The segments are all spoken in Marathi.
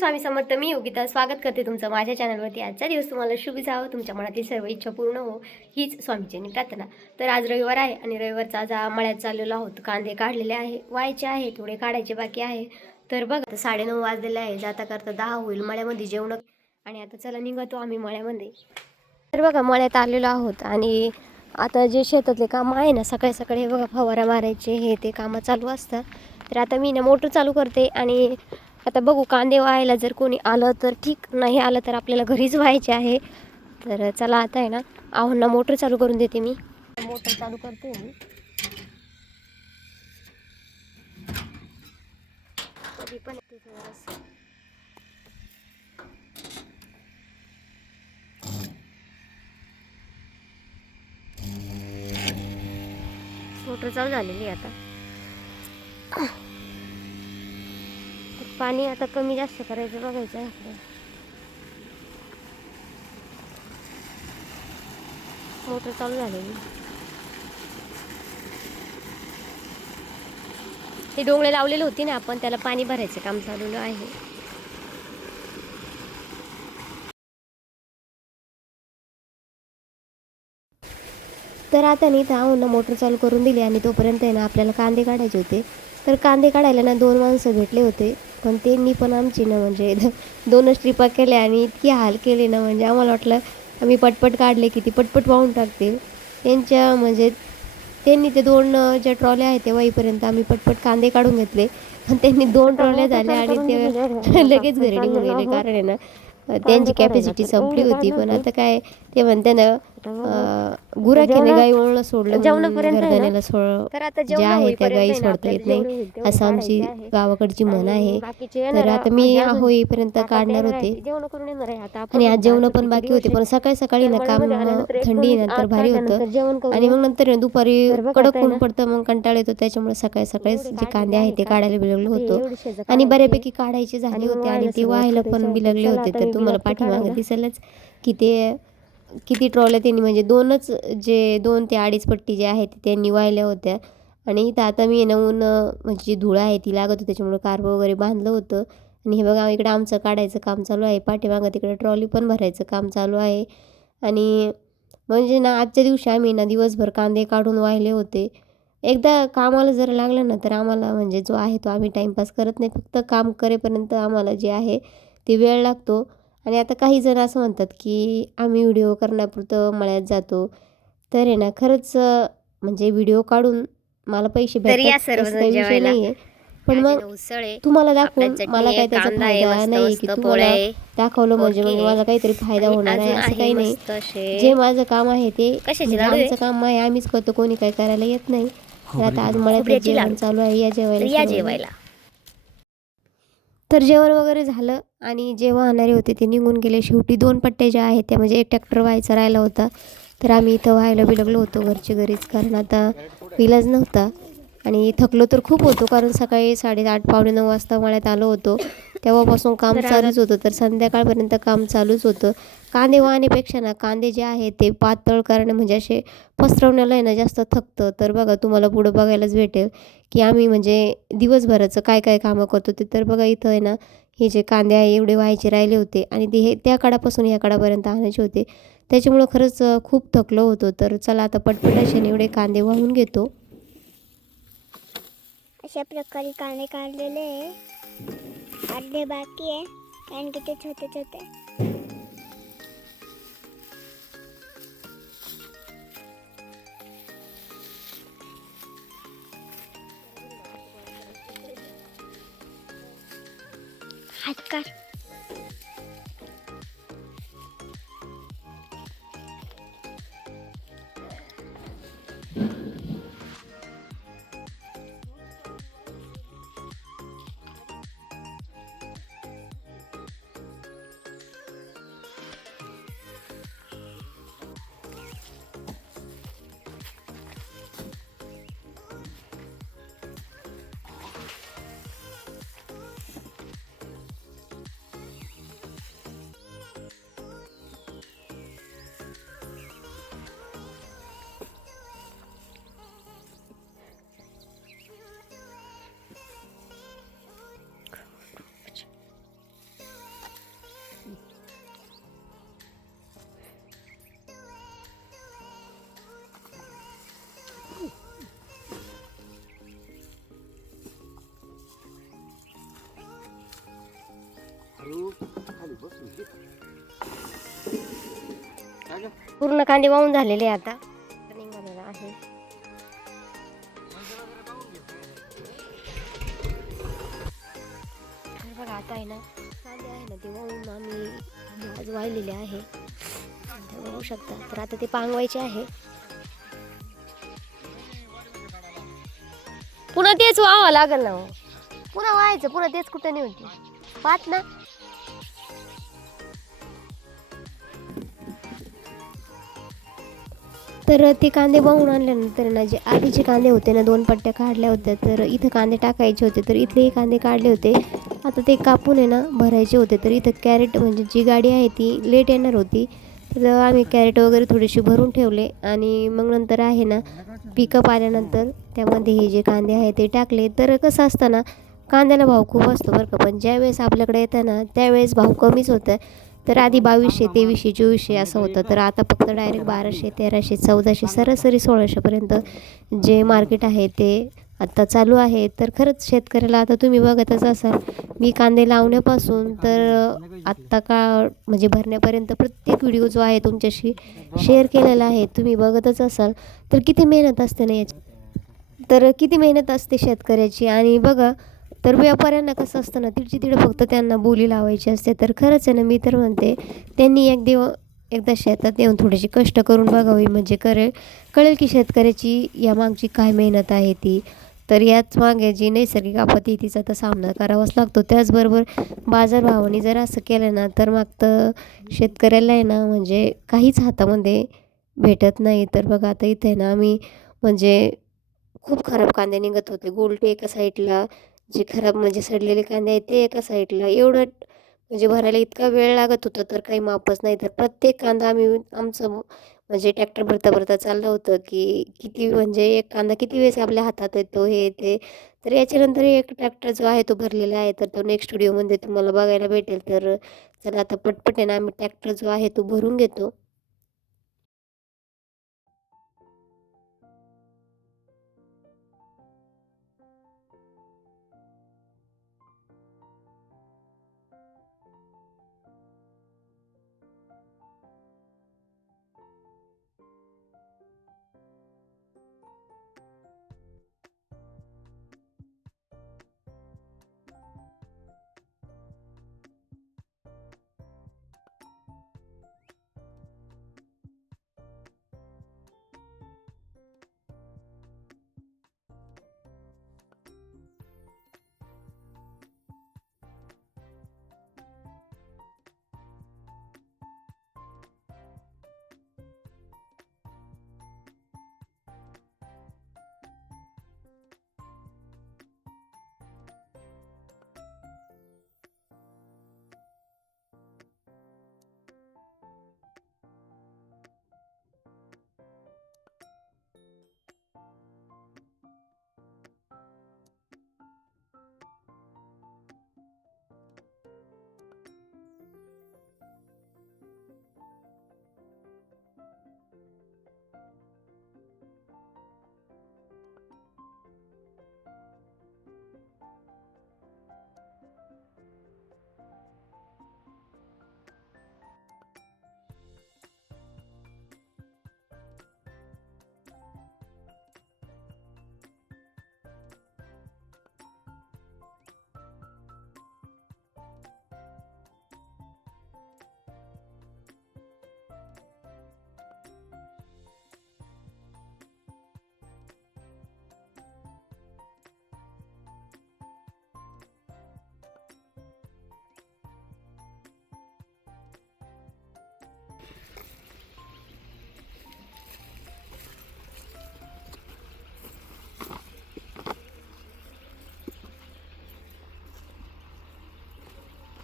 स्वामी समर्थ. मी योगिता स्वागत करते तुमचं माझ्या चॅनलवरती. आजचा दिवस तुम्हाला शुभ जावं, तुमच्या मनातील सर्व इच्छा पूर्ण हो हीच स्वामीचरणी प्रार्थना. तर आज रविवार आहे आणि रविवारचा आज मळ्यात चाललेलो आहोत. कांदे काढलेले आहे, व्हायचे आहे, थोडे काढायचे बाकी आहे. तर बघा 9:30 वाजलेले आहे, जाता करता 10 होईल. मळ्यामध्ये जेवण आणि आता चला निघतो आम्ही मळ्यामध्ये. तर बघा मळ्यात आलेलो आहोत आणि आता जे शेतातले काम आहे ना, सकाळी सकाळी बघा फवारा मारायचे हे ते कामं चालू असतात. तर आता मी ना मोटर चालू करते आणि आता बघू कांदे व्हायला जर कोणी आलं तर ठीक, नाही आलं तर आपल्याला घरीच व्हायचे आहे. तर चला आता आहे ना आहोंना मोटर चालू करून देते. मी मोटर चालू करते. मी कधी पण मोटर चालू झालेली आता. पाणी आता कमी जास्त करायचं बघायचं आहे आपल्याला. मोटर चालू झालेली. ते डोंगळे लावलेले होते ना आपण, त्याला पाणी भरायचं काम चालू आहे. तर आता नाही तर मोटर चालू करून दिली आणि तोपर्यंत आहे ना आपल्याला कांदे काढायचे होते. तर कांदे काढायला ना 2 माणसं भेटले होते, पण त्यांनी पण आमची ना म्हणजे 2च ट्रिपा केल्या आणि इतकी हाल केले ना, म्हणजे आम्हाला वाटलं आम्ही पटपट काढले की ती पटपट वाहून टाकतील. त्यांच्या म्हणजे त्यांनी ते 2 ज्या ट्रॉल्या आहेत त्या वाईपर्यंत आम्ही पटपट कांदे काढून घेतले. पण त्यांनी 2 ट्रॉल्या झाल्या आणि ते लगेच घरी निघून गेले. कारण आहे ना त्यांची कॅपॅसिटी संपली होती. पण आता काय ते म्हणते ना गुराखीने गाई वळणं सोडलं गर्दनेला जे आहे त्या गाई सोडता येत नाही, असं आमची गावाकडची म्हण आहे. तर आता मी येईपर्यंत काढणार होते आणि आज जेवण पण बाकी होते. पण सकाळी सकाळी ना काम थंडी नंतर भारी होतं आणि मग नंतर दुपारी कडक ऊन पडतं, मग कंटाळ येतो. त्याच्यामुळे सकाळी सकाळीच जे कांदे आहे ते काढायला बिलगलो होतो आणि बऱ्यापैकी काढायचे झाले होते आणि ते व्हायला पण बिलगले होते. तर तुम्हाला पाठीमागं दिसेलच की ते किती ट्रॉल्या त्यांनी म्हणजे 2च जे 2 ते 2.5 पट्टी जे आहेत त्यांनी वाहिल्या होत्या. आणि इथं आता मी ऊन म्हणजे जी धूळ आहे ती लागत होती, त्याच्यामुळे कार्प वगैरे बांधलं होतं. आणि हे बघा इकडे आमचं काढायचं काम चालू आहे. पाठीमागं तिकडे ट्रॉली पण भरायचं काम चालू आहे. आणि म्हणजे ना आजच्या दिवशी आम्ही ना दिवसभर कांदे काढून वाहिले होते. एकदा कामाला जर लागलं ना तर आम्हाला म्हणजे जो आहे तो आम्ही टाईमपास करत नाही. फक्त काम करेपर्यंत आम्हाला जे आहे ते वेळ लागतो. आणि आता काही जण असं म्हणतात की आम्ही व्हिडिओ करण्यापुरतं मळ्यात जातो. तर आहे ना खरंच म्हणजे व्हिडिओ काढून मला पैसे भेटतात असं काही विषय नाही आहे. पण मग तुम्हाला दाखवून मला काही त्याचा फायदा नाही आहे की तुम्हाला दाखवलं म्हणजे मग माझा काहीतरी फायदा होणार आहे असं काही नाही. जे माझं काम आहे ते म्हणजे आमचं काम आहे, आम्हीच करतो, कोणी काही करायला येत नाही. तर आता आज मळ्यात जेवण चालू आहे, या जेवायला. तर जेवण वगैरे झालं आणि जे वाहणारे होते ते निघून गेले. शेवटी 2 पट्ट्या ज्या आहेत त्या म्हणजे 1 ट्रॅक्टर व्हायचा राहिला होता. तर आम्ही इथं व्हायला बिलगलो होतो घरच्या घरीच, कारण आता इलाज नव्हता. आणि थकलो तर खूप होतो, कारण सकाळी 8:30 पावणे 9 वाजता मळ्यात आलो होतो. तेव्हापासून काम चालूच होतं, तर संध्याकाळपर्यंत काम चालूच होतं. कांदे वाहण्यापेक्षा ना कांदे जे आहे ते पातळ करणे म्हणजे असे पसरवण्याला आहे ना जास्त थकतं. तर बघा तुम्हाला पुढं बघायलाच भेटेल की आम्ही म्हणजे दिवसभराचं काय काय कामं करतो ते. तर बघा इथं आहे ना हे जे कांदे आहे एवढे व्हायचे राहिले होते आणि ते हे त्या काडापासून या काडापर्यंत आणायचे होते. त्याच्यामुळं खरंच खूप थकलो होतो. तर चला आता पटपट अशाने एवढे कांदे वाहून घेतो. अशा प्रकारे कांदे काढलेले आहे. अर्धे बाकी आहे कारण की ते छोटे छोटे. हात काढ. पूर्ण कांदे वाहून झालेले आता निघालेला आहे. तर बघा आता आहे ना कांदे आहे ना ते वाहून आम्ही आज वाहिलेले आहे. बघू शकता. तर आता ते पांगवायचे आहे. पुन्हा तेच व्हावं लागल ना. पुन्हा व्हायचं पुन्हा तेच कुठं नाही होती पाहत ना. तर ते कांदे वाहून आणल्यानंतर ना जे आधीचे कांदे होते ना 2 पट्ट्या काढल्या होत्या. तर इथं कांदे टाकायचे होते तर इथलेही कांदे काढले होते. आता ते कापून आहे ना भरायचे होते. तर इथं कॅरेट म्हणजे जी गाडी आहे ती लेट येणार होती. तर आम्ही कॅरेट वगैरे थोडेसे भरून ठेवले आणि मग नंतर आहे ना पिकअप आल्यानंतर त्यामध्ये हे जे कांदे आहे ते टाकले. तर कसं असतं ना कांद्याला भाव खूप असतो बरं का. पण ज्यावेळेस आपल्याकडे येतं ना त्यावेळेस भाव कमीच होतं. तर आधी 2200, 2300, 2400 असं होतं. तर आता फक्त डायरेक्ट 1200, 1300, 1400 सरासरी 1600पर्यंत जे मार्केट आहे ते आत्ता चालू आहे. तर खरंच शेतकऱ्याला आता तुम्ही बघतच असाल मी कांदे लावण्यापासून तर आत्ता का म्हणजे भरण्यापर्यंत प्रत्येक व्हिडिओ जो आहे तुमच्याशी शेअर केलेला आहे. तुम्ही बघतच असाल तर किती मेहनत असते ना याची. तर किती मेहनत असते शेतकऱ्याची. आणि बघा तर व्यापाऱ्यांना कसं असतं ना तिकडे फक्त त्यांना बोली लावायची असते. तर खरंच आहे ना मी तर म्हणते त्यांनी एकदा शेतात येऊन थोडेसे कष्ट करून बघावी म्हणजे कळेल की शेतकऱ्याची या मागची काय मेहनत आहे ती. तर याच मागे जी नैसर्गिक आपत्ती तिचा तर सामना करावाच लागतो. त्याचबरोबर बाजारभावाने जर असं केलं ना तर मग तर शेतकऱ्याला आहे ना म्हणजे काहीच हातामध्ये भेटत नाही. तर बघा आता इथे आहे ना आम्ही म्हणजे खूप खराब कांदे निघत होते. गोलटे एका साईडला, जे खराब म्हणजे सडलेले कांदे आहेत ते एका साईडला. एवढं म्हणजे भरायला इतका वेळ लागत होता तर काही मापच नाही. तर प्रत्येक कांदा आम्ही आमचं म्हणजे ट्रॅक्टर भरता चाललं होतं की किती म्हणजे एक कांदा किती वेळेस आपल्या हातात येतो हे ते. तर याच्यानंतर एक ट्रॅक्टर जो आहे तो भरलेला आहे. तर तो नेक्स्ट व्हिडिओमध्ये तुम्हाला बघायला भेटेल. तर चला आता पटपट आहे ना आम्ही ट्रॅक्टर जो आहे तो भरून घेतो.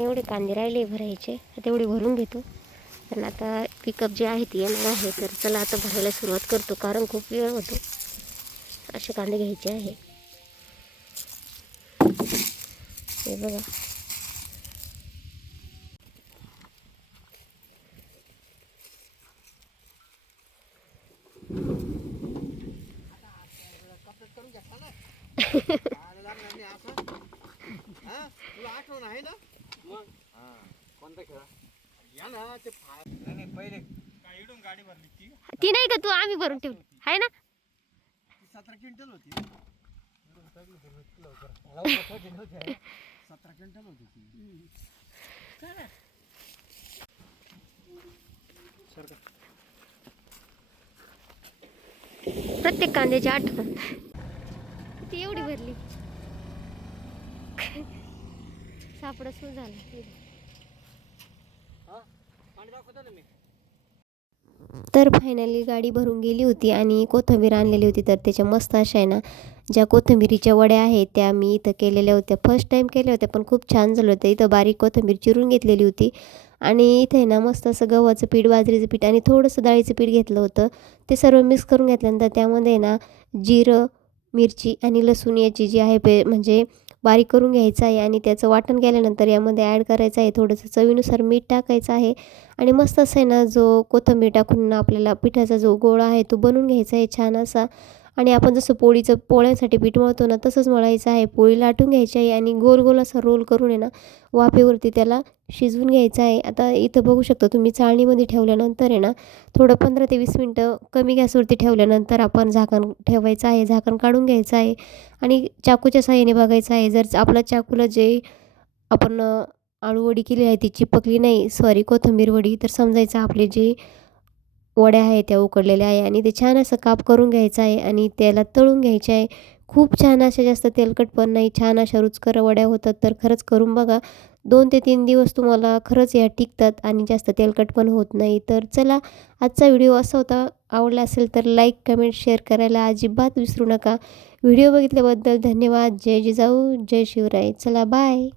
एवढे कांदे राहिले भरायचे आता एवढे भरून घेतो. कारण आता पिकअप जे आहे ते येणार आहे. तर चला आता भरायला सुरुवात करतो कारण खूप वेळ होतो. असे कांदे घ्यायचे आहे. हे बघा कोणता खेळ या ना ते नाही पहिले काय इडून गाडी भरली ती नाही का तू आम्ही भरून ठेवली आहे ना. 17 क्विंटल होती 17 क्विंटल होती ती. प्रत्येक कांद्याची आठवण ती एवढी भरली सापडा सुरू झाला. पाणी दाखवतो ना मी. तर फायनली गाडी भरून गेली होती आणि कोथिंबीर आणलेली होती. तर त्याच्या मस्त अशा आहे ना ज्या कोथिंबीरीच्या वड्या आहेत त्या मी इथं केलेल्या होत्या. फर्स्ट टाईम केल्या होत्या पण खूप छान झालं होतं. इथं बारीक कोथिंबीर चिरून घेतलेली होती आणि इथे आहे ना मस्त असं गव्हाचं पीठ, बाजरीचं पीठ आणि थोडंसं डाळीचं पीठ घेतलं होतं. ते सर्व मिक्स करून घेतल्यानंतर त्यामध्ये ना जिरं, मिरची आणि लसूण याची जी आहे म्हणजे बारीक करून घ्यायचं आहे आणि त्याचं वाटण केल्यानंतर यामध्ये ॲड करायचं आहे. थोडंसं चवीनुसार मीठ टाकायचं आहे आणि मस्त असं आहे ना जो कोथिंबीर टाकून आपल्याला पिठाचा जो गोळा आहे तो बनवून घ्यायचा आहे छान असा. आणि आपण जसं पोळ्यांसाठी पीठ मळतो ना तसंच मळायचं आहे. पोळी लाटून घ्यायची आहे आणि गोल गोल असा रोल करून आहे ना वाफेवरती त्याला शिजवून घ्यायचं आहे. आता इथं बघू शकता तुम्ही चाळणीमध्ये ठेवल्यानंतर आहे ना थोडं 15 ते 20 मिनटं कमी गॅसवरती ठेवल्यानंतर आपण झाकण ठेवायचं आहे. झाकण काढून घ्यायचं आहे आणि चाकूच्या साहाय्याने बघायचं आहे. जर आपल्या चाकूला जे आपण आळू वडी केली आहे ती चिपकली नाही, सॉरी कोथिंबीर वडी, तर समजायचं आपले जे वड्या आहेत त्या उकडलेल्या आहे आणि ते छान असं काप करून घ्यायचं आहे आणि त्याला तळून घ्यायचे आहे. खूप छान अशा, जास्त तेलकट पण नाही, छान अशा रुचकर वड्या होतात. तर खरंच करून बघा. 2 ते 3 दिवस तुम्हाला खरंच या टिकतात आणि जास्त तेलकट पण होत नाही. तर चला आजचा व्हिडिओ असा होता. आवडला असेल तर लाईक, कमेंट, शेअर करायला अजिबात विसरू नका. व्हिडिओ बघितल्याबद्दल धन्यवाद. जय जिजाऊ, जय शिवराय. चला बाय.